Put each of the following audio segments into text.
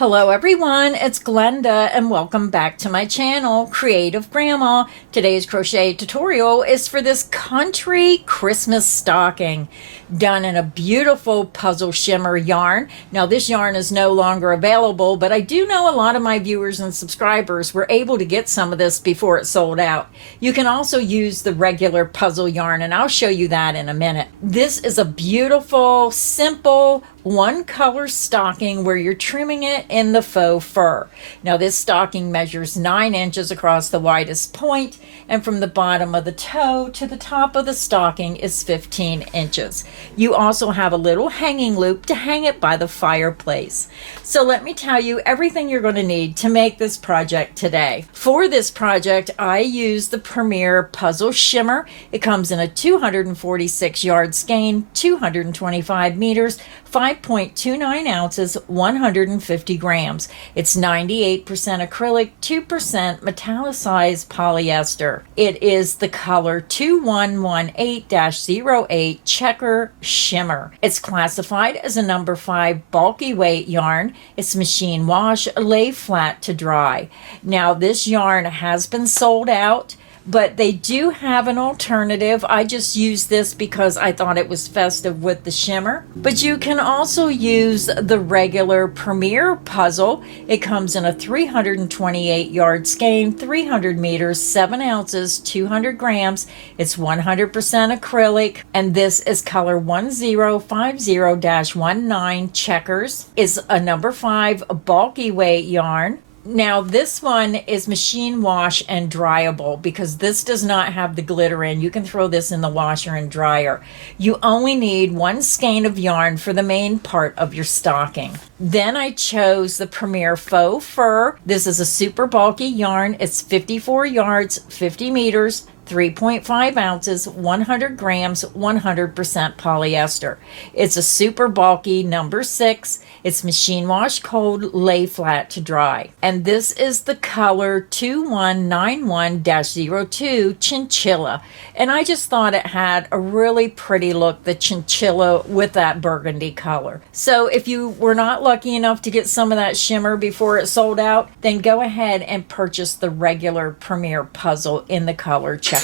Hello everyone, it's Glenda and welcome back to my channel, Creative Grandma. Today's crochet tutorial is for this country Christmas stocking done in a beautiful puzzle shimmer yarn. Now this yarn is no longer available, but I do know a lot of my viewers and subscribers were able to get some of this before it sold out. You can also use the regular puzzle yarn and I'll show you that in a minute. This is a beautiful, simple, one color stocking where you're trimming it in the faux fur. Now this stocking measures 9 inches across the widest point, and from the bottom of the toe to the top of the stocking is 15 inches. You also have a little hanging loop to hang it by the fireplace. So let me tell you everything you're going to need to make this project today. For this project, I use the Premier Puzzle Shimmer. It comes in a 246 yard skein, 225 meters, 5.29 ounces, 150 grams. It's 98% acrylic, 2% metallicized polyester. It is the color 2118-08 Checker Shimmer. It's classified as a number 5 bulky weight yarn. It's machine wash, lay flat to dry. Now this yarn has been sold out, but they do have an alternative. I just used this because I thought it was festive with the shimmer. But you can also use the regular Premier puzzle. It comes in a 328 yard skein, 300 meters, 7 ounces, 200 grams. It's 100% acrylic, and this is color 1050-19 Checkers. Is a number 5 bulky weight yarn. Now this one is machine wash and dryable because this does not have the glitter in. You can throw this in the washer and dryer. You only need 1 skein of yarn for the main part of your stocking. Then I chose the Premier Faux Fur. This is a super bulky yarn. It's 54 yards, 50 meters, 3.5 ounces, 100 grams, 100% polyester. It's a super bulky number 6. It's machine wash cold, lay flat to dry. And this is the color 2191-02 Chinchilla. And I just thought it had a really pretty look, the chinchilla with that burgundy color. So if you were not lucky enough to get some of that shimmer before it sold out, then go ahead and purchase the regular Premier puzzle in the color Checkers.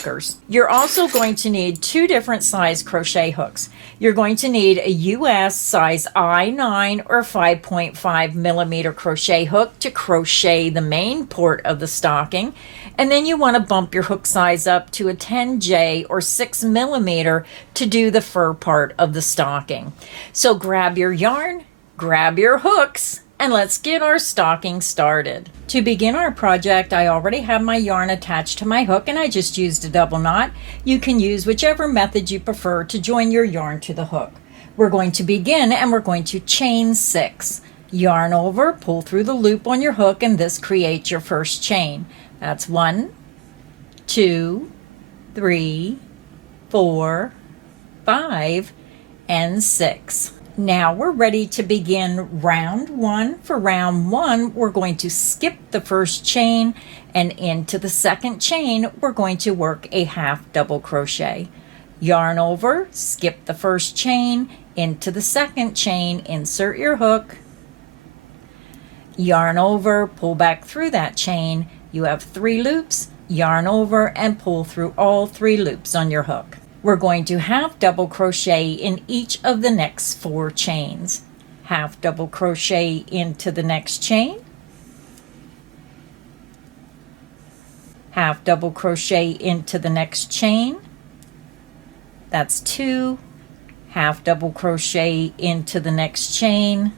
You're also going to need 2 different size crochet hooks. You're going to need a US size I9 or 5.5 millimeter crochet hook to crochet the main port of the stocking, and then you want to bump your hook size up to a 10J or 6 millimeter to do the fur part of the stocking. So grab your yarn, grab your hooks, and let's get our stocking started. To begin our project, I already have my yarn attached to my hook and I just used a double knot. You can use whichever method you prefer to join your yarn to the hook. We're going to begin and we're going to chain 6. Yarn over, pull through the loop on your hook, and this creates your first chain. That's 1, 2, 3, 4, 5, and 6. Now we're ready to begin round 1. For round 1, we're going to skip the first chain, and into the second chain, we're going to work a half double crochet. Yarn over, skip the first chain, into the second chain, insert your hook, yarn over, pull back through that chain. You have 3 loops, yarn over, and pull through all 3 loops on your hook. We're going to half double crochet in each of the next 4 chains. Half double crochet into the next chain, half double crochet into the next chain, that's 2, half double crochet into the next chain,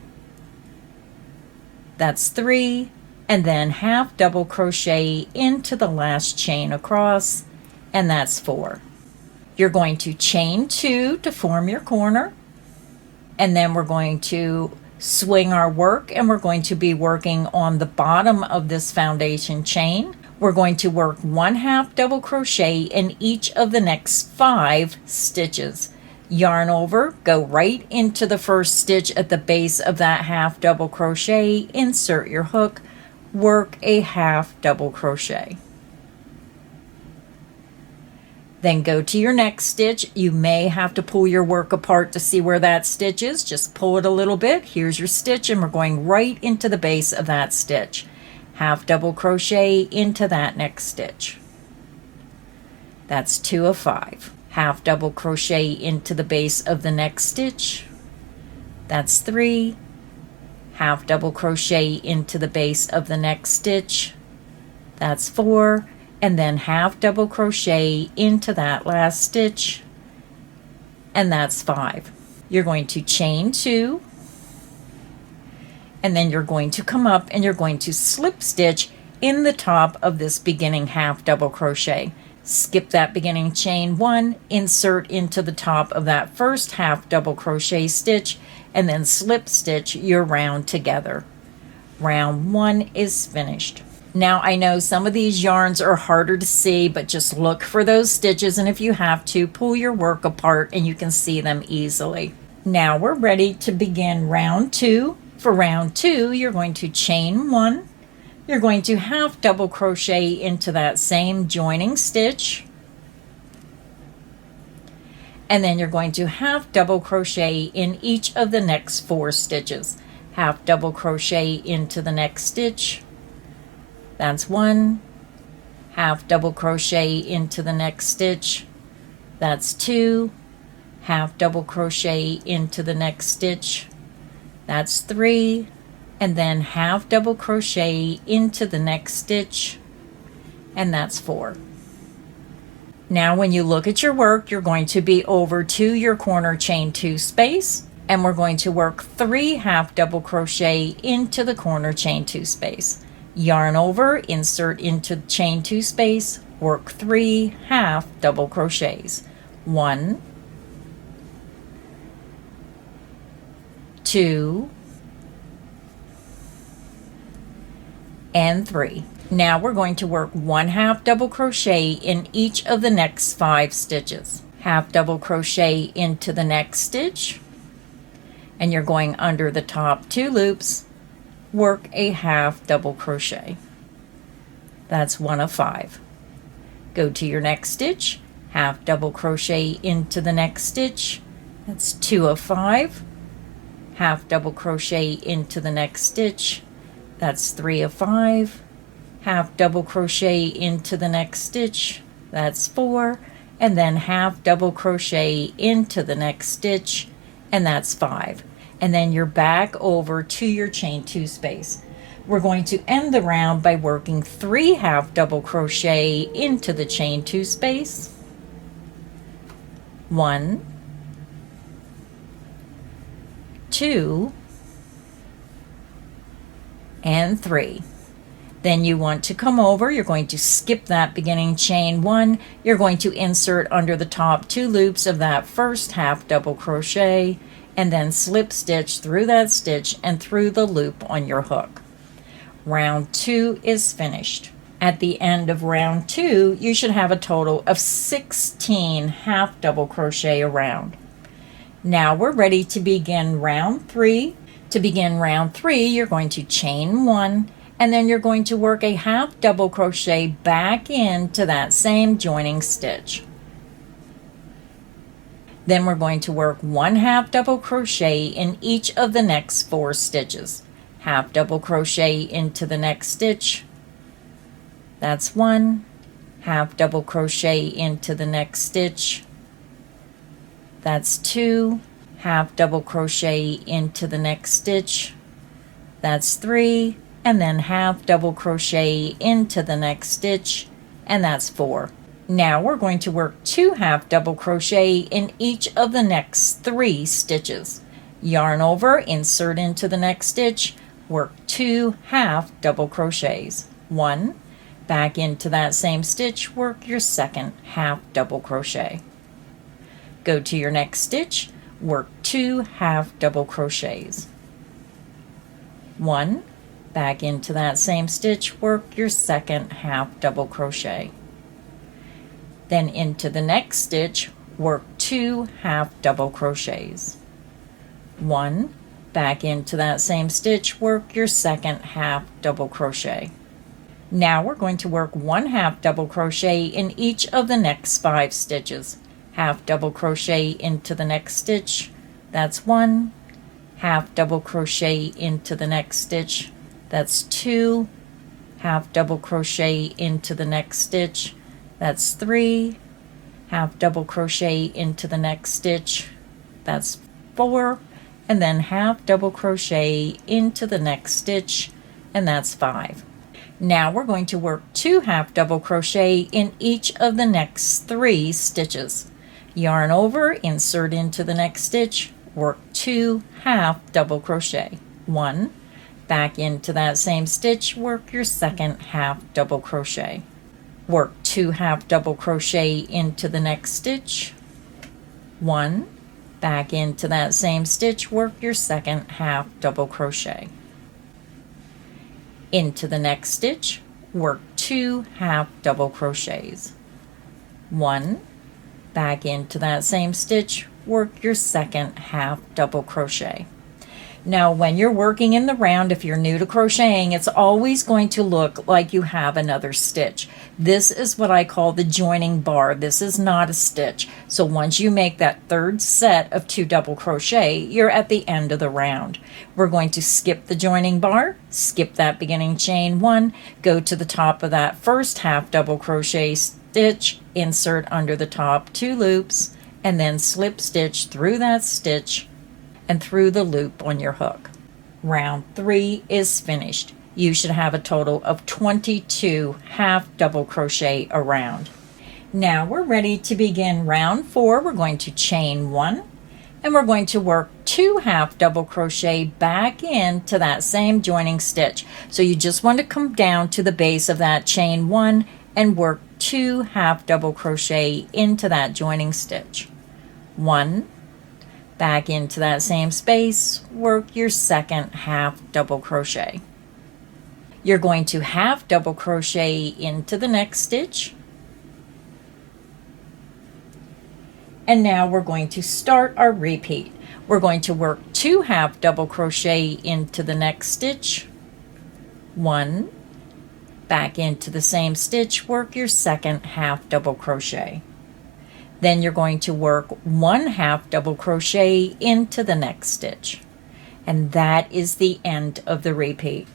that's 3, and then half double crochet into the last chain across, and that's 4. You're going to chain 2 to form your corner, and then we're going to swing our work, and we're going to be working on the bottom of this foundation chain. We're going to work 1 half double crochet in each of the next 5 stitches. Yarn over, go right into the first stitch at the base of that half double crochet, insert your hook, work a half double crochet. Then go to your next stitch. You may have to pull your work apart to see where that stitch is. Just pull it a little bit. Here's your stitch, and we're going right into the base of that stitch. Half double crochet into that next stitch. That's 2 of 5. Half double crochet into the base of the next stitch. That's 3. Half double crochet into the base of the next stitch. That's 4. And then half double crochet into that last stitch, and that's 5. You're going to chain 2, and then you're going to come up and you're going to slip stitch in the top of this beginning half double crochet. Skip that beginning chain 1, insert into the top of that first half double crochet stitch, and then slip stitch your round together. Round 1 is finished. Now I know some of these yarns are harder to see, but just look for those stitches, and if you have to, pull your work apart and you can see them easily. Now we're ready to begin round 2. For round 2, you're going to chain 1. You're going to half double crochet into that same joining stitch, and then you're going to half double crochet in each of the next 4 stitches. Half double crochet into the next stitch. That's 1. Half double crochet into the next stitch. That's 2. Half double crochet into the next stitch. That's 3. And then half double crochet into the next stitch, and that's 4. Now when you look at your work, you're going to be over to your corner chain 2 space, and we're going to work 3 half double crochet into the corner chain 2 space. Yarn over, insert into chain 2 space, work 3 half double crochets. 1, 2, and 3. Now we're going to work 1 half double crochet in each of the next 5 stitches. Half double crochet into the next stitch, and you're going under the top 2 loops, work a half double crochet. That's 1 of 5. Go to your next stitch, half double crochet into the next stitch. That's 2 of 5. Half double crochet into the next stitch. That's 3 of 5. Half double crochet into the next stitch. That's 4. And then half double crochet into the next stitch, and that's 5. And then you're back over to your chain 2 space. We're going to end the round by working 3 half double crochet into the chain 2 space. 1, 2, and 3. Then you want to come over, you're going to skip that beginning chain 1, you're going to insert under the top 2 loops of that first half double crochet, and then slip stitch through that stitch and through the loop on your hook. Round 2 is finished. At the end of round 2, you should have a total of 16 half double crochet around. Now we're ready to begin round 3. To begin round 3, you're going to chain 1, and then you're going to work a half double crochet back into that same joining stitch. Then we're going to work 1 half double crochet in each of the next 4 stitches. Half double crochet into the next stitch. That's 1. Half double crochet into the next stitch. That's 2. Half double crochet into the next stitch. That's 3. And then half double crochet into the next stitch, and that's 4. Now we're going to work 2 half double crochet in each of the next 3 stitches. Yarn over, insert into the next stitch, work 2 half double crochets. 1, back into that same stitch, work your second half double crochet. Go to your next stitch, work 2 half double crochets. 1, back into that same stitch, work your second half double crochet. Then into the next stitch, work 2 half double crochets. 1, back into that same stitch, work your second half double crochet. Now we're going to work 1/2 double crochet in each of the next 5 stitches. Half double crochet into the next stitch, that's 1. Half double crochet into the next stitch, that's 2. Half double crochet into the next stitch, that's 3. Half double crochet into the next stitch, that's 4. And then half double crochet into the next stitch, and that's 5. Now we're going to work 2 half double crochet in each of the next 3 stitches. Yarn over, insert into the next stitch, work 2 half double crochet. 1, back into that same stitch, work your second half double crochet. Work 2 half double crochet into the next stitch. 1, back into that same stitch, work your second half double crochet. Into the next stitch, work 2 half double crochets. 1, back into that same stitch, work your second half double crochet. Now when you're working in the round, if you're new to crocheting, it's always going to look like you have another stitch. This is what I call the joining bar. This is not a stitch. So once you make that third set of 2 double crochet, you're at the end of the round. We're going to skip the joining bar, skip that beginning chain 1, go to the top of that first half double crochet stitch, insert under the top 2 loops, and then slip stitch through that stitch and through the loop on your hook. Round 3 is finished. You should have a total of 22 half double crochet around. Now we're ready to begin round 4. We're going to chain 1, and we're going to work 2 half double crochet back into that same joining stitch. So you just want to come down to the base of that chain 1 and work 2 half double crochet into that joining stitch. 1, back into that same space, work your second half double crochet. You're going to half double crochet into the next stitch. And now we're going to start our repeat. We're going to work 2 half double crochet into the next stitch. 1, back into the same stitch, work your second half double crochet. Then you're going to work 1 half double crochet into the next stitch. And that is the end of the repeat.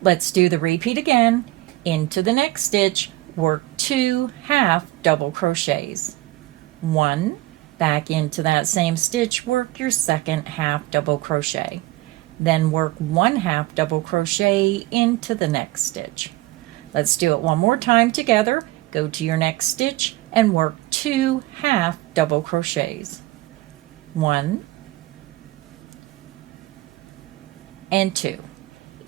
Let's do the repeat again. Into the next stitch, work 2 half double crochets. 1, back into that same stitch, work your second half double crochet. Then work 1 half double crochet into the next stitch. Let's do it one more time together. Go to your next stitch and work 2 half double crochets. 1 and 2.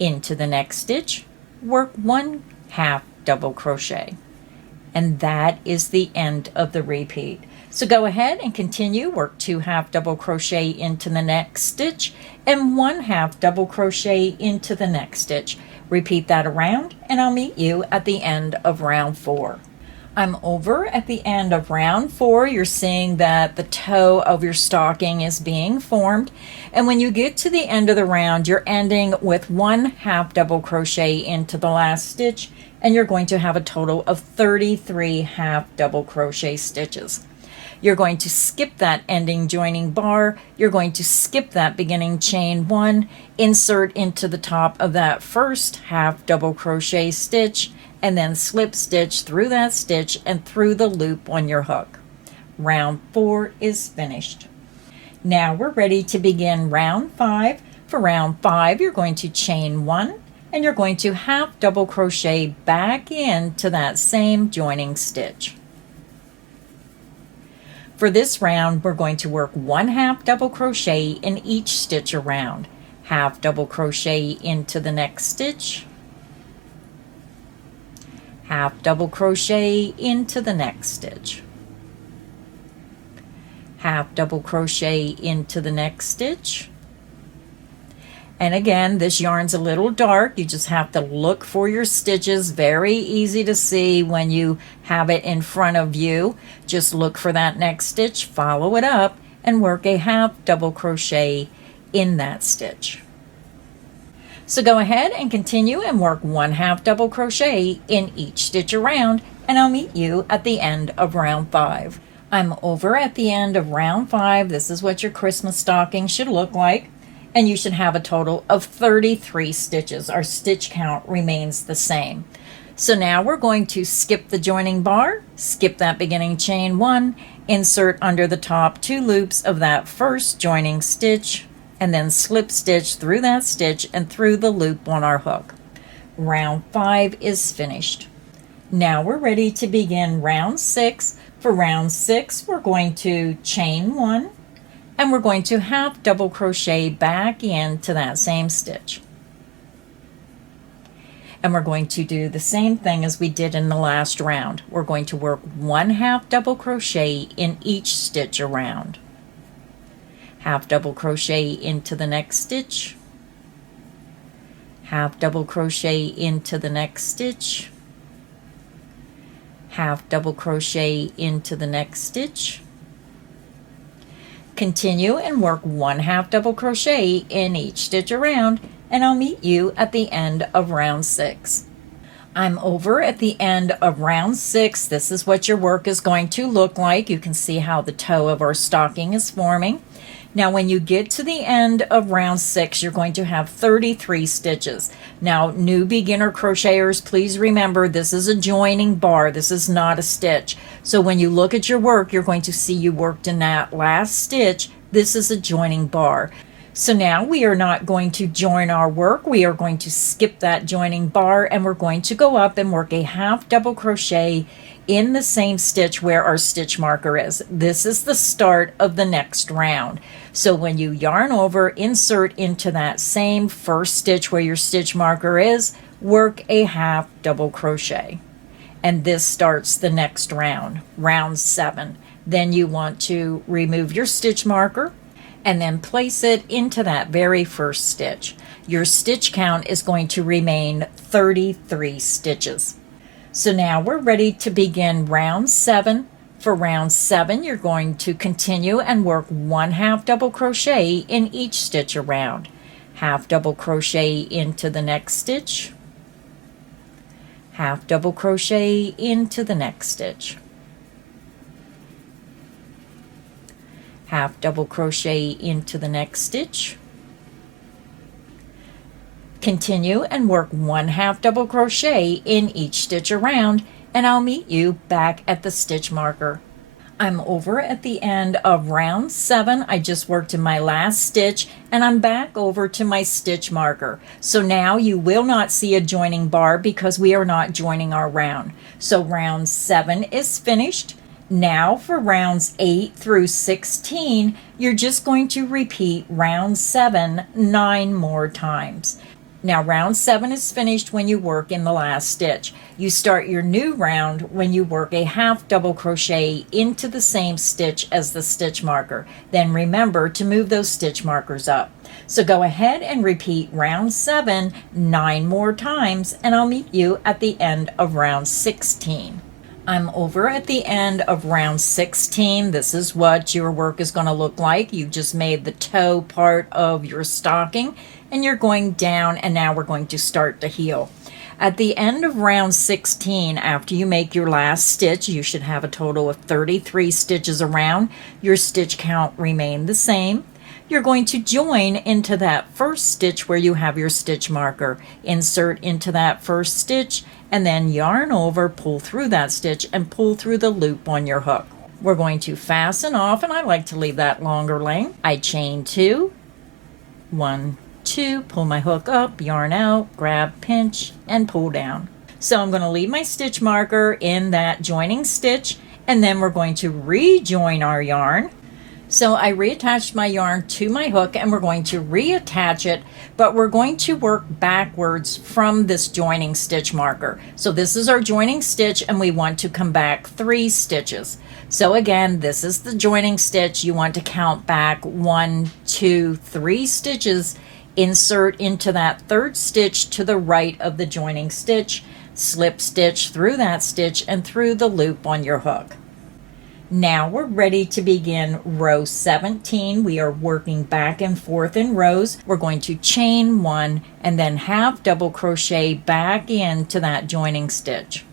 Into the next stitch, work 1 half double crochet. And that is the end of the repeat. So go ahead and continue, work 2 half double crochet into the next stitch and 1 half double crochet into the next stitch. Repeat that around, and I'll meet you at the end of round 4. I'm over at the end of round 4. You're seeing that the toe of your stocking is being formed. And when you get to the end of the round, you're ending with 1 half double crochet into the last stitch, and you're going to have a total of 33 half double crochet stitches. You're going to skip that ending joining bar. You're going to skip that beginning chain 1, insert into the top of that first half double crochet stitch, and then slip stitch through that stitch and through the loop on your hook. Round 4 is finished. Now we're ready to begin round 5. For round 5, you're going to chain 1, and you're going to half double crochet back into that same joining stitch. For this round, we're going to work 1 half double crochet in each stitch around. Half double crochet into the next stitch, half double crochet into the next stitch, half double crochet into the next stitch. And again, this yarn's a little dark. You just have to look for your stitches. Very easy to see when you have it in front of you. Just look for that next stitch, follow it up, and work a half double crochet in that stitch. So go ahead and continue and work 1/2 double crochet in each stitch around, and I'll meet you at the end of round 5. I'm over at the end of round 5. This is what your Christmas stocking should look like, and you should have a total of 33 stitches. Our stitch count remains the same. So now we're going to skip the joining bar, skip that beginning chain 1, insert under the top 2 loops of that first joining stitch, and then slip stitch through that stitch and through the loop on our hook. Round 5 is finished. Now we're ready to begin round 6. For round 6, we're going to chain 1, and we're going to 1/2 double crochet back into that same stitch. And we're going to do the same thing as we did in the last round. We're going to work 1/2 double crochet in each stitch around. 1/2 double crochet into the next stitch, 1/2 double crochet into the next stitch, 1/2 double crochet into the next stitch. Continue and work 1/2 double crochet in each stitch around, and I'll meet you at the end of round 6. I'm over at the end of round 6. This is what your work is going to look like. You can see how the toe of our stocking is forming. Now when you get to the end of round 6, you're going to have 33 stitches. Now new beginner crocheters, please remember this is a joining bar. This is not a stitch. So when you look at your work, you're going to see you worked in that last stitch. This is a joining bar. So now we are not going to join our work. We are going to skip that joining bar, and we're going to go up and work a 1/2 double crochet in the same stitch where our stitch marker is. This is the start of the next round. So when you yarn over, insert into that same first stitch where your stitch marker is, work a 1/2 double crochet. And this starts the next round, round 7. Then you want to remove your stitch marker and then place it into that very first stitch. Your stitch count is going to remain 33 stitches. So now we're ready to begin round 7. For round 7, you're going to continue and work 1/2 double crochet in each stitch around. 1/2 double crochet into the next stitch, 1/2 double crochet into the next stitch, 1/2 double crochet into the next stitch. Continue and work 1/2 double crochet in each stitch around, and I'll meet you back at the stitch marker. I'm over at the end of round 7. I just worked in my last stitch, and I'm back over to my stitch marker. So now you will not see a joining bar because we are not joining our round. So round 7 is finished. Now for rounds 8 through 16, you're just going to repeat round 7 9 more times. Now round 7 is finished when you work in the last stitch. You start your new round when you work a 1/2 double crochet into the same stitch as the stitch marker. Then remember to move those stitch markers up. So go ahead and repeat round 7 9 more times, and I'll meet you at the end of round 16. I'm over at the end of round 16. This is what your work is going to look like. You just made the toe part of your stocking, and you're going down, and now we're going to start to heel. At the end of round 16, after you make your last stitch, you should have a total of 33 stitches around. Your stitch count remained the same. You're going to join into that first stitch where you have your stitch marker. Insert into that first stitch, and then yarn over, pull through that stitch, and pull through the loop on your hook. We're going to fasten off, and I like to leave that longer length. I chain 2, 1, 2, pull my hook up, yarn out, grab, pinch, and pull down. So I'm going to leave my stitch marker in that joining stitch, and then we're going to rejoin our yarn. So I reattached my yarn to my hook, and we're going to reattach it, but we're going to work backwards from this joining stitch marker. So this is our joining stitch, and we want to come back 3 stitches. So again, this is the joining stitch. You want to count back 1, 2, 3 stitches. Insert into that third stitch to the right of the joining stitch, slip stitch through that stitch and through the loop on your hook. Now we're ready to begin row 17. We are working back and forth in rows. We're going to chain 1 and then half double crochet back into that joining stitch.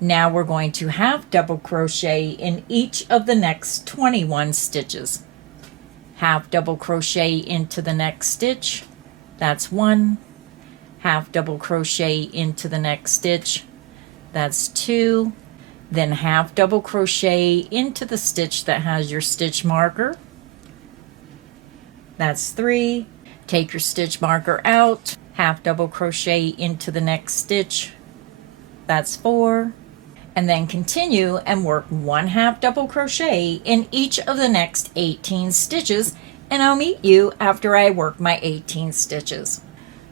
Now we're going to half double crochet in each of the next 21 stitches. Half double crochet into the next stitch, that's 1. Half double crochet into the next stitch, that's 2. Then half double crochet into the stitch that has your stitch marker, that's 3. Take your stitch marker out, half double crochet into the next stitch, that's 4. And then continue and work 1 half double crochet in each of the next 18 stitches, and I'll meet you after I work my 18 stitches.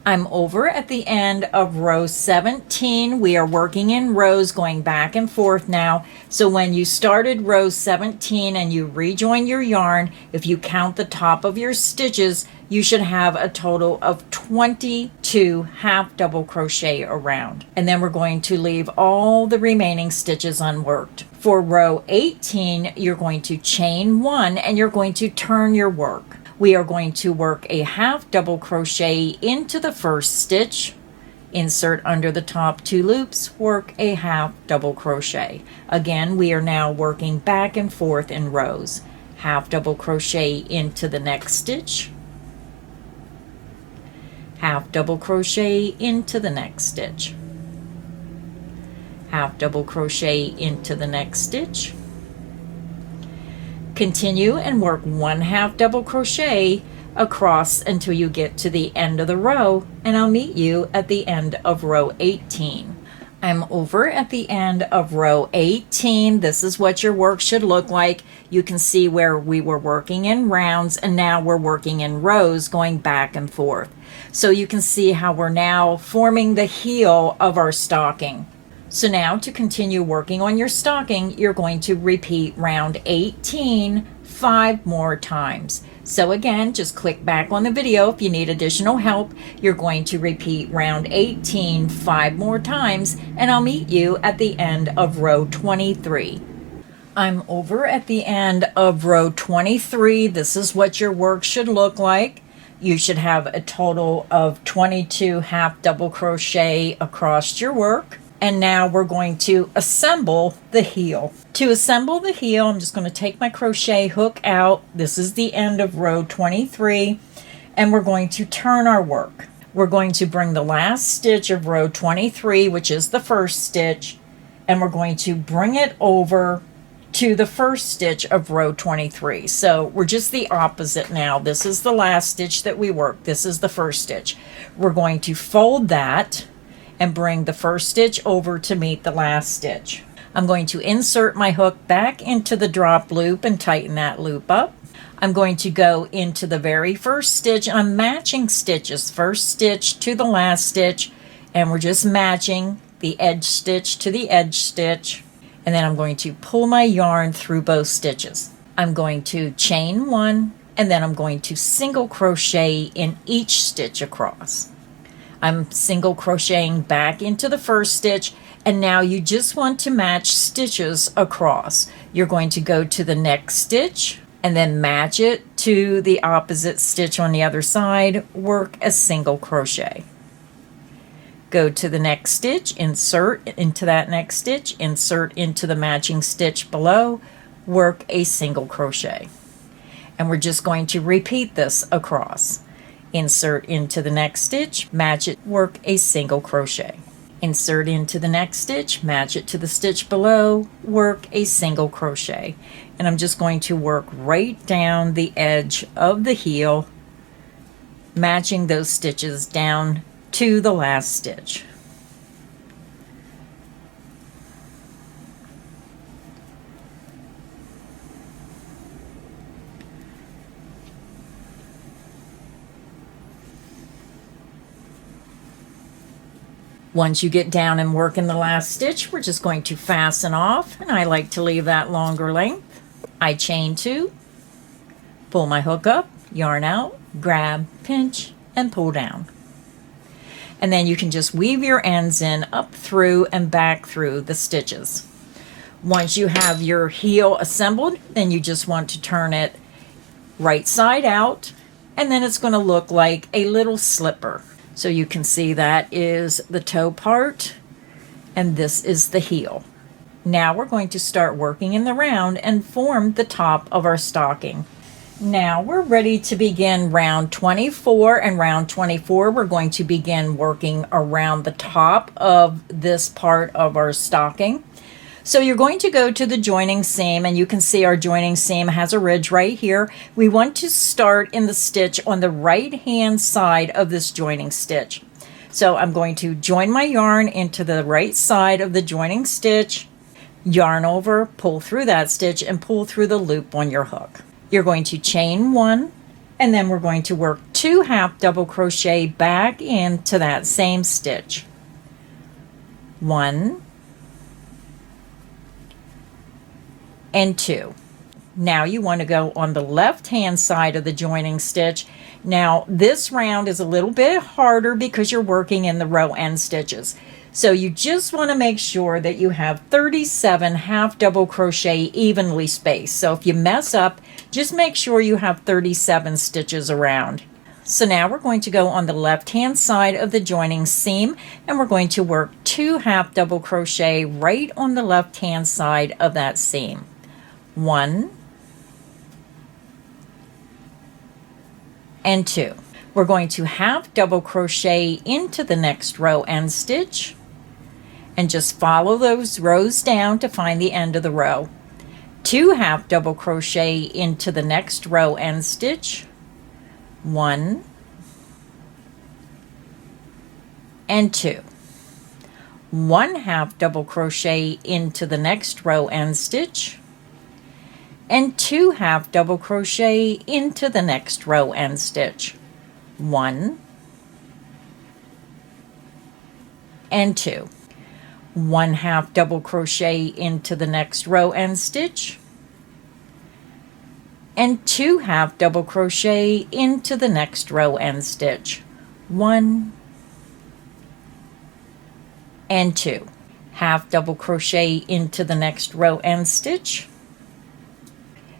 I'm over at the end of row 17. We are working in rows going back and forth now. So when you started row 17 and you rejoin your yarn, if you count the top of your stitches, you should have a total of 22 half double crochet around. And then we're going to leave all the remaining stitches unworked. For row 18, you're going to chain 1 and you're going to turn your work. We are going to work a half double crochet into the first stitch, insert under the top 2 loops, work a half double crochet. Again, we are now working back and forth in rows. Half double crochet into the next stitch, half double crochet into the next stitch, half double crochet into the next stitch. Continue and work 1 half double crochet across until you get to the end of the row, and I'll meet you at the end of row 18. I'm over at the end of row 18. This is what your work should look like. You can see where we were working in rounds and now we're working in rows going back and forth. So you can see how we're now forming the heel of our stocking. So now to continue working on your stocking, you're going to repeat round 18 5 more times. So again, just click back on the video if you need additional help. You're going to repeat round 18 5 more times, and I'll meet you at the end of row 23. I'm over at the end of row 23. This is what your work should look like. You should have a total of 22 half double crochet across your work. And now we're going to assemble the heel. To assemble the heel, I'm just going to take my crochet hook out. This is the end of row 23, and we're going to turn our work. We're going to bring the last stitch of row 23, which is the first stitch, and we're going to bring it over to the first stitch of row 23. So we're just the opposite now. This is the last stitch that we worked. This is the first stitch. We're going to fold that and bring the first stitch over to meet the last stitch. I'm going to insert my hook back into the drop loop and tighten that loop up. I'm going to go into the very first stitch. I'm matching stitches, first stitch to the last stitch, and we're just matching the edge stitch to the edge stitch. And then I'm going to pull my yarn through both stitches. I'm going to chain 1, and then I'm going to single crochet in each stitch across. I'm single crocheting back into the first stitch, and now you just want to match stitches across. You're going to go to the next stitch and then match it to the opposite stitch on the other side, work a single crochet. Go to the next stitch, insert into that next stitch, insert into the matching stitch below, work a single crochet. And we're just going to repeat this across. Insert into the next stitch, match it, work a single crochet. Insert into the next stitch, match it to the stitch below, work a single crochet. And I'm just going to work right down the edge of the heel, matching those stitches down to the last stitch. Once you get down and work in the last stitch, we're just going to fasten off, and I like to leave that longer length. I chain 2, pull my hook up, yarn out, grab, pinch, and pull down. And then you can just weave your ends in up through and back through the stitches. Once you have your heel assembled, then you just want to turn it right side out, and then it's going to look like a little slipper. So you can see that is the toe part, and this is the heel. Now we're going to start working in the round and form the top of our stocking. Now we're ready to begin round 24, and round 24 we're going to begin working around the top of this part of our stocking. So you're going to go to the joining seam, and you can see our joining seam has a ridge right here. We want to start in the stitch on the right hand side of this joining stitch. So I'm going to join my yarn into the right side of the joining stitch, yarn over, pull through that stitch, and pull through the loop on your hook. You're going to chain one, and then we're going to work 2 half double crochet back into that same stitch. 1 and 2. Now you want to go on the left hand side of the joining stitch. Now this round is a little bit harder because you're working in the row end stitches. So you just want to make sure that you have 37 half double crochet evenly spaced. So if you mess up, just make sure you have 37 stitches around. So now we're going to go on the left hand side of the joining seam, and we're going to work 2 half double crochet right on the left hand side of that seam. 1 and 2. We're going to half double crochet into the next row end stitch, and just follow those rows down to find the end of the row. 2 half double crochet into the next row end stitch. 1 and 2. 1 half double crochet into the next row end stitch, and 2 half double crochet into the next row end stitch. 1 and 2. 1 half double crochet into the next row end stitch, and 2 half double crochet into the next row end stitch. 1 and 2. Half double crochet into the next row end stitch.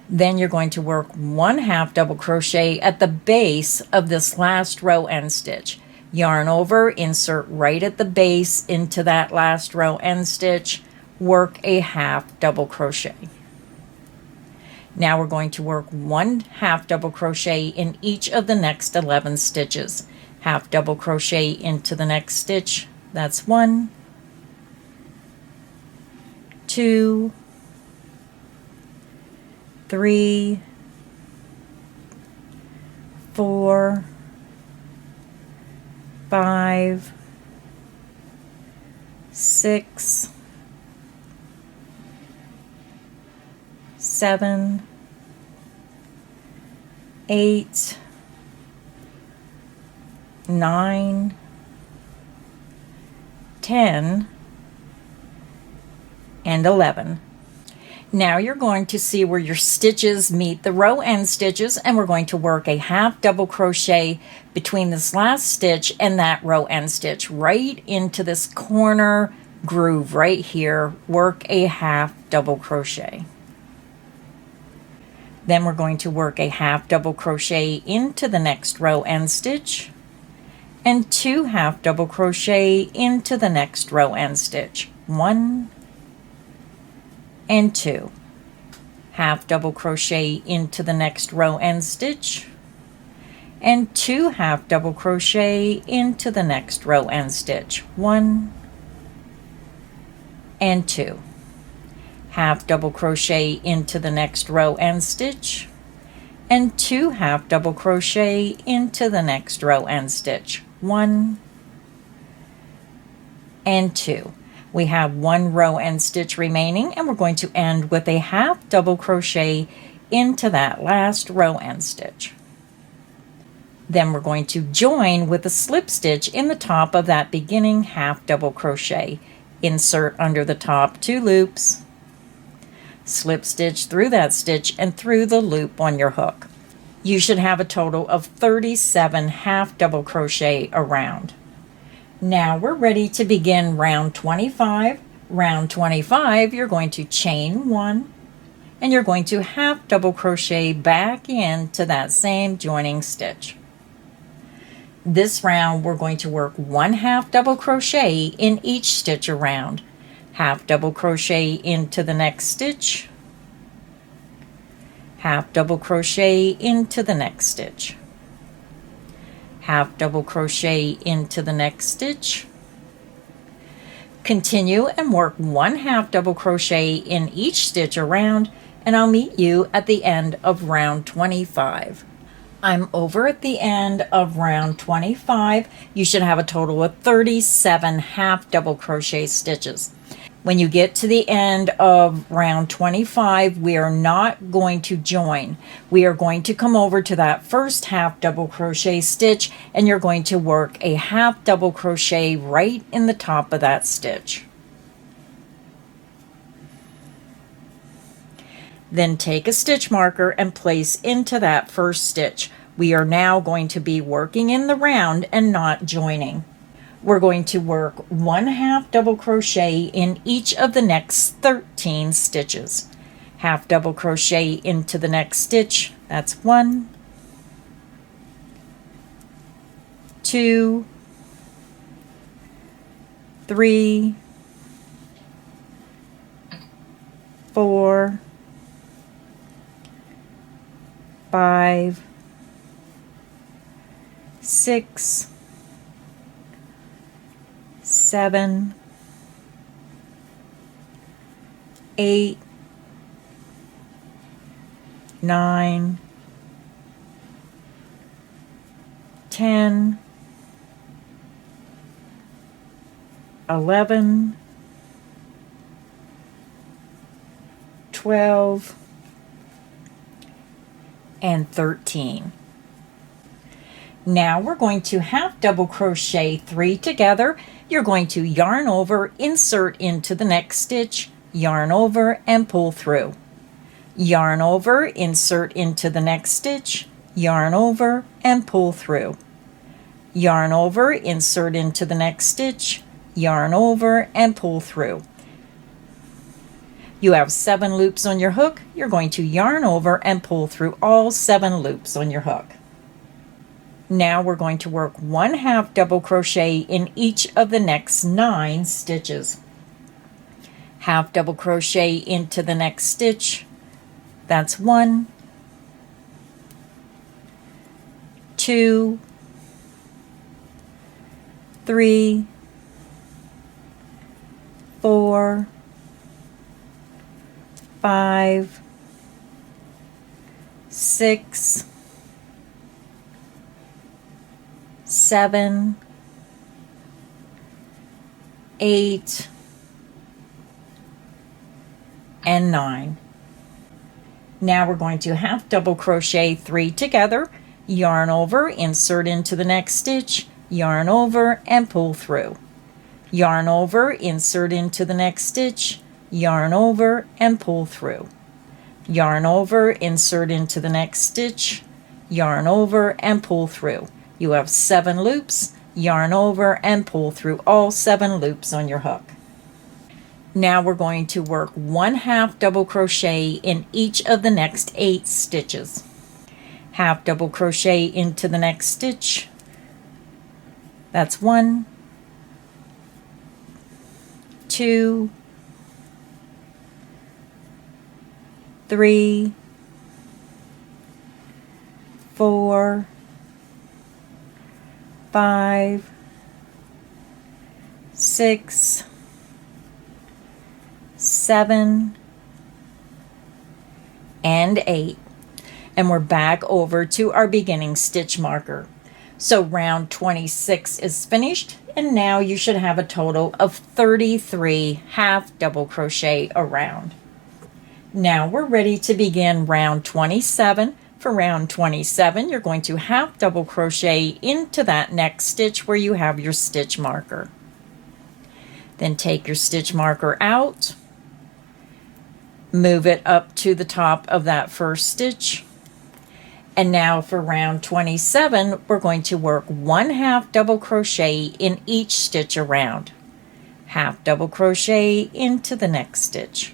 Then you're going to work 1 half double crochet at the base of this last row end stitch. Yarn over, insert right at the base into that last row end stitch, work a half double crochet. Now we're going to work 1 half double crochet in each of the next 11 stitches. Half double crochet into the next stitch. That's 1, 2, 3, 4, 5, 6, 7, 8, 9, 10, and 11. Now you're going to see where your stitches meet the row end stitches, and we're going to work a half double crochet between this last stitch and that row end stitch right into this corner groove right here. Work a half double crochet. Then we're going to work a half double crochet into the next row end stitch, and 2 half double crochet into the next row end stitch. 1 and 2. Half double crochet into the next row end stitch, and 2 half double crochet into the next row end stitch. 1 and 2. Half double crochet into the next row end stitch, and 2 half double crochet into the next row end stitch. 1 and 2. We have 1 row end stitch remaining, and we're going to end with a half double crochet into that last row end stitch. Then we're going to join with a slip stitch in the top of that beginning half double crochet. Insert under the top 2 loops, slip stitch through that stitch and through the loop on your hook. You should have a total of 37 half double crochet around. Now we're ready to begin round 25. Round 25, you're going to chain 1, and you're going to half double crochet back into that same joining stitch. This round we're going to work 1 half double crochet in each stitch around. Half double crochet into the next stitch, half double crochet into the next stitch, half double crochet into the next stitch. Continue and work 1 half double crochet in each stitch around, and I'll meet you at the end of round 25. I'm over at the end of round 25. You should have a total of 37 half double crochet stitches. When you get to the end of round 25, we are not going to join. We are going to come over to that first half double crochet stitch, and you're going to work a half double crochet right in the top of that stitch. Then take a stitch marker and place into that first stitch. We are now going to be working in the round and not joining. We're going to work 1 half double crochet in each of the next 13 stitches. Half double crochet into the next stitch. That's 1, 2, 3, 4, 5, 6, 7, 8, 9, 10, 11, 12, and 13. Now we're going to half double crochet 3 together. You're going to yarn over, insert into the next stitch, yarn over, and pull through. Yarn over, insert into the next stitch, yarn over, and pull through. Yarn over, insert into the next stitch, yarn over, and pull through. You have 7 loops on your hook. You're going to yarn over and pull through all 7 loops on your hook. Now we're going to work 1 half double crochet in each of the next 9 stitches. Half double crochet into the next stitch. That's 1, 2, 3, 4, 5, 6, 7, 8, and 9. Now we're going to half double crochet 3 together, yarn over, insert into the next stitch, yarn over, and pull through. Yarn over, insert into the next stitch, yarn over, and pull through. Yarn over, insert into the next stitch, yarn over, and pull through. You have 7 loops, yarn over, and pull through all 7 loops on your hook. Now we're going to work 1 half double crochet in each of the next 8 stitches. Half double crochet into the next stitch. That's 1, 2, 3, 4, 5, 6, 7, and 8. And we're back over to our beginning stitch marker. So round 26 is finished, and now you should have a total of 33 half double crochet around. Now we're ready to begin round 27. For round 27, you're going to half double crochet into that next stitch where you have your stitch marker. Then take your stitch marker out, move it up to the top of that first stitch. And now for round 27, we're going to work 1 half double crochet in each stitch around. half double crochet into the next stitch,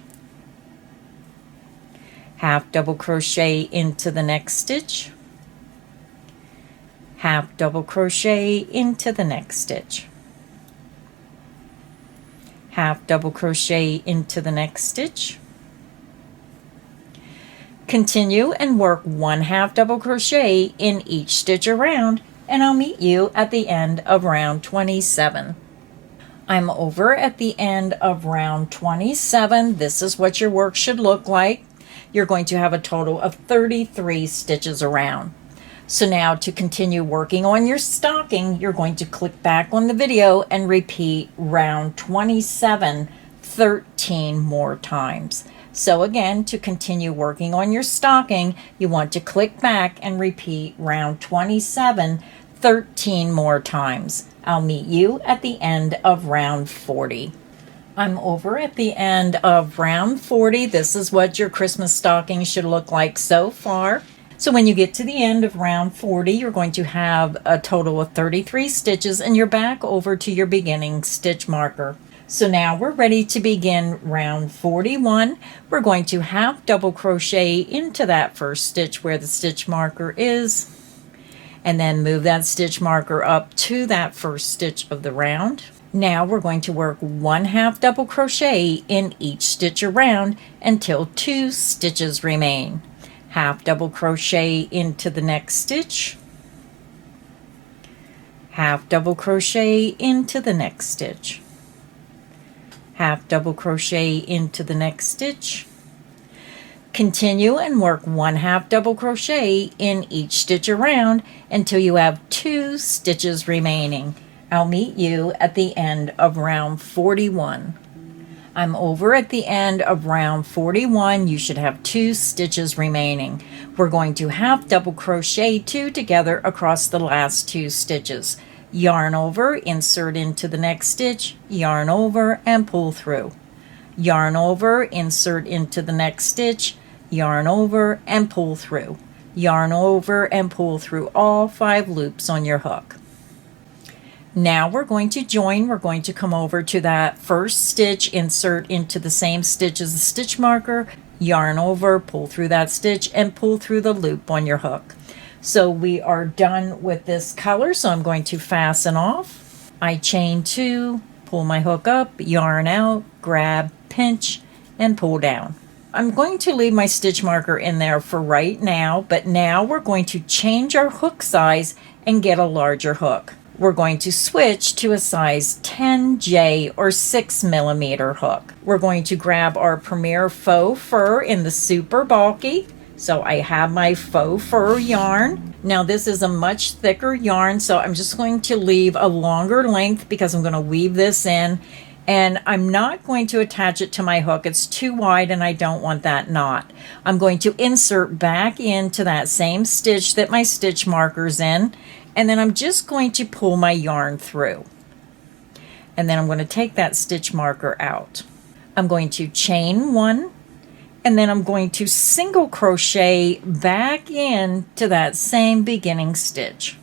half double crochet into the next stitch, half double crochet into the next stitch, half double crochet into the next stitch. Continue and work 1 half double crochet in each stitch around, and I'll meet you at the end of round 27. I'm over at the end of round 27. This is what your work should look like. You're going to have a total of 33 stitches around. So now to continue working on your stocking, you're going to click back on the video and repeat round 27 13 more times. So again, to continue working on your stocking, you want to click back and repeat round 27 13 more times. I'll meet you at the end of round 40. I'm over at the end of round 40. This is what your Christmas stocking should look like so far. So when you get to the end of round 40, you're going to have a total of 33 stitches, and you're back over to your beginning stitch marker. So now we're ready to begin round 41. We're going to half double crochet into that first stitch where the stitch marker is, and then move that stitch marker up to that first stitch of the round. Now we're going to work 1 half double crochet in each stitch around until 2 stitches remain. Half double crochet into the next stitch, half double crochet into the next stitch, half double crochet into the next stitch. Continue and work 1 half double crochet in each stitch around until you have 2 stitches remaining. I'll meet you at the end of round 41. I'm over at the end of round 41. You should have 2 stitches remaining. We're going to half double crochet 2 together across the last 2 stitches. Yarn over, insert into the next stitch, yarn over, and pull through. Yarn over, insert into the next stitch, yarn over, and pull through. Yarn over and pull through all 5 loops on your hook. Now we're going to join. We're going to come over to that first stitch, insert into the same stitch as the stitch marker, yarn over, pull through that stitch, and pull through the loop on your hook. So we are done with this color, so I'm going to fasten off. I chain 2, pull my hook up, yarn out, grab, pinch, and pull down. I'm going to leave my stitch marker in there for right now, but now we're going to change our hook size and get a larger hook. We're going to switch to a size 10J or 6mm hook. We're going to grab our Premier Faux Fur in the super bulky. So I have my faux fur yarn. Now this is a much thicker yarn, so I'm just going to leave a longer length because I'm going to weave this in. And I'm not going to attach it to my hook. It's too wide and I don't want that knot. I'm going to insert back into that same stitch that my stitch marker's in. And then I'm just going to pull my yarn through. And then I'm going to take that stitch marker out. I'm going to chain 1, and then I'm going to single crochet back into that same beginning stitch.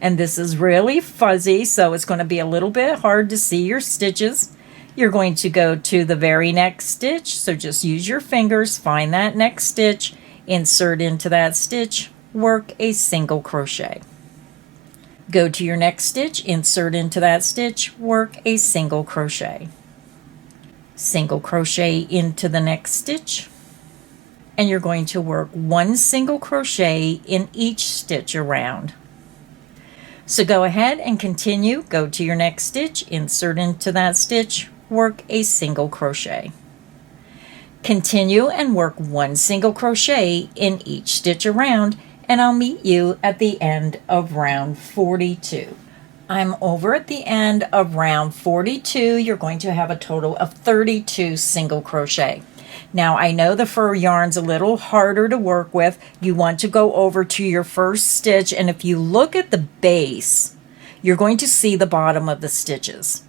And this is really fuzzy, so it's going to be a little bit hard to see your stitches. You're going to go to the very next stitch, so just use your fingers, find that next stitch, insert into that stitch, work a single crochet. Go to your next stitch, insert into that stitch, work a single crochet. Single crochet into the next stitch, and you're going to work 1 single crochet in each stitch around. So go ahead and continue. Go to your next stitch, insert into that stitch, work a single crochet. Continue and work 1 single crochet in each stitch around, and I'll meet you at the end of round 42. I'm over at the end of round 42. You're going to have a total of 32 single crochet. Now I know the fur yarn's a little harder to work with. You want to go over to your first stitch, and if you look at the base, you're going to see the bottom of the stitches.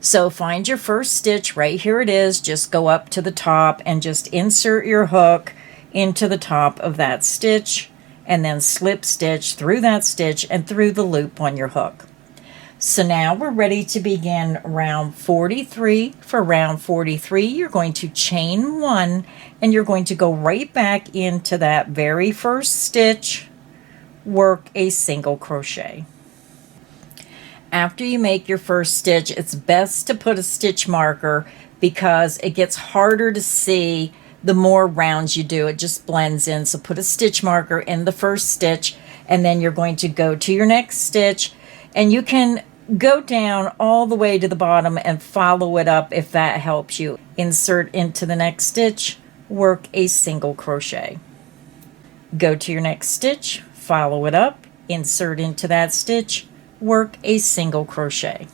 So find your first stitch, right here it is, just go up to the top and just insert your hook into the top of that stitch, and then slip stitch through that stitch and through the loop on your hook. So now we're ready to begin round 43. For round 43, you're going to chain 1 and you're going to go right back into that very first stitch, work a single crochet. After you make your first stitch, it's best to put a stitch marker because it gets harder to see the more rounds you do. It just blends in. So put a stitch marker in the first stitch, and then you're going to go to your next stitch, and you can go down all the way to the bottom and follow it up if that helps you. Insert into the next stitch, work a single crochet. Go to your next stitch, follow it up, insert into that stitch, work a single crochet.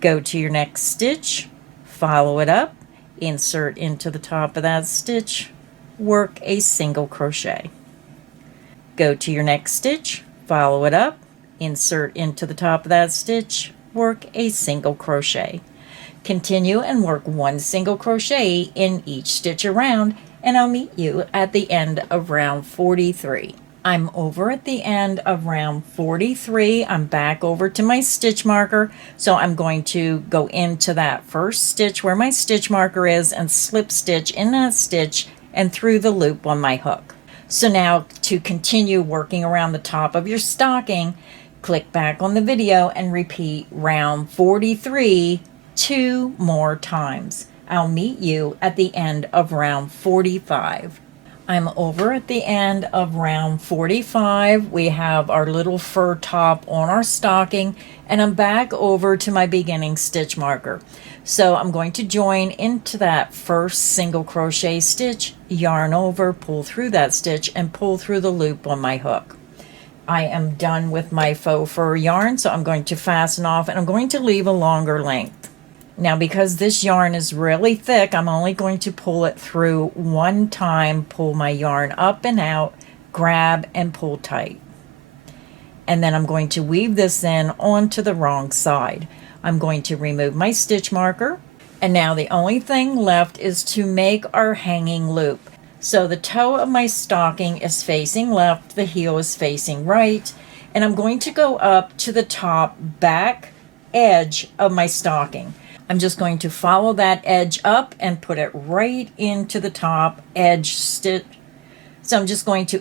Go to your next stitch, follow it up, insert into the top of that stitch, work a single crochet. Go to your next stitch, follow it up, insert into the top of that stitch, work a single crochet. Continue and work 1 single crochet in each stitch around, and I'll meet you at the end of round 43. I'm over at the end of round 43. I'm back over to my stitch marker. So I'm going to go into that first stitch where my stitch marker is and slip stitch in that stitch and through the loop on my hook. So now to continue working around the top of your stocking, click back on the video and repeat round 43 2 more times. I'll meet you at the end of round 45. I'm over at the end of round 45. We have our little fur top on our stocking, and I'm back over to my beginning stitch marker. So I'm going to join into that first single crochet stitch, yarn over, pull through that stitch, and pull through the loop on my hook. I am done with my faux fur yarn, so I'm going to fasten off, and I'm going to leave a longer length. Now, because this yarn is really thick, I'm only going to pull it through 1 time, pull my yarn up and out, grab and pull tight. And then I'm going to weave this in onto the wrong side. I'm going to remove my stitch marker. And now the only thing left is to make our hanging loop. So the toe of my stocking is facing left, the heel is facing right, and I'm going to go up to the top back edge of my stocking. I'm just going to follow that edge up and put it right into the top edge stitch. So I'm just going to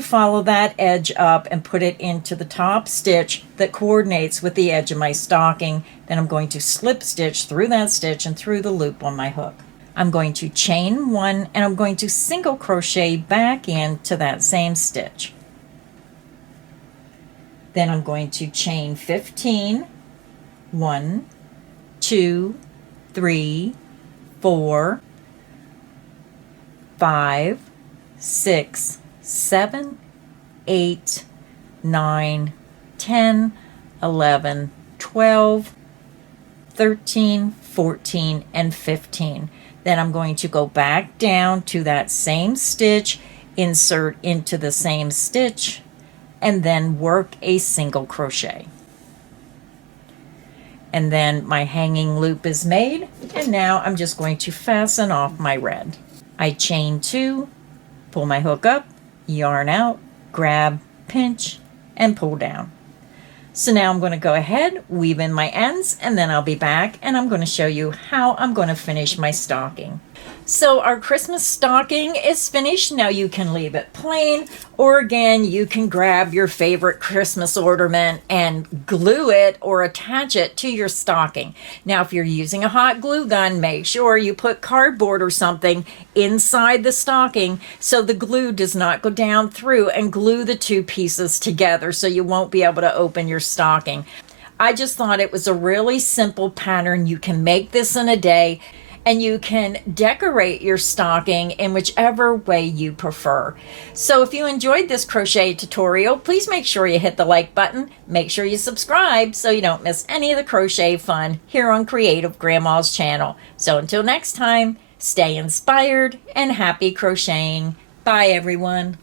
follow that edge up and put it into the top stitch that coordinates with the edge of my stocking. Then I'm going to slip stitch through that stitch and through the loop on my hook. I'm going to chain 1 and I'm going to single crochet back into that same stitch. Then I'm going to chain 15. 1, 2, 3, 4, 5, 6, 7, 8, 9, 10, 11, 12, 13, 14, and 15. Then I'm going to go back down to that same stitch, insert into the same stitch, and then work a single crochet. And then my hanging loop is made, and now I'm just going to fasten off my red. I chain 2, pull my hook up, yarn out, grab, pinch, and pull down. So now I'm going to go ahead, weave in my ends, and then I'll be back and I'm going to show you how I'm going to finish my stocking. So our Christmas stocking is finished. Now you can leave it plain, or again, you can grab your favorite Christmas ornament and glue it or attach it to your stocking. Now, if you're using a hot glue gun, make sure you put cardboard or something inside the stocking so the glue does not go down through and glue the 2 pieces together so you won't be able to open your stocking. I just thought it was a really simple pattern. You can make this in a day, and you can decorate your stocking in whichever way you prefer. So if you enjoyed this crochet tutorial, please make sure you hit the like button. Make sure you subscribe so you don't miss any of the crochet fun here on Creative Grandma's channel. So until next time, stay inspired and happy crocheting. Bye, everyone.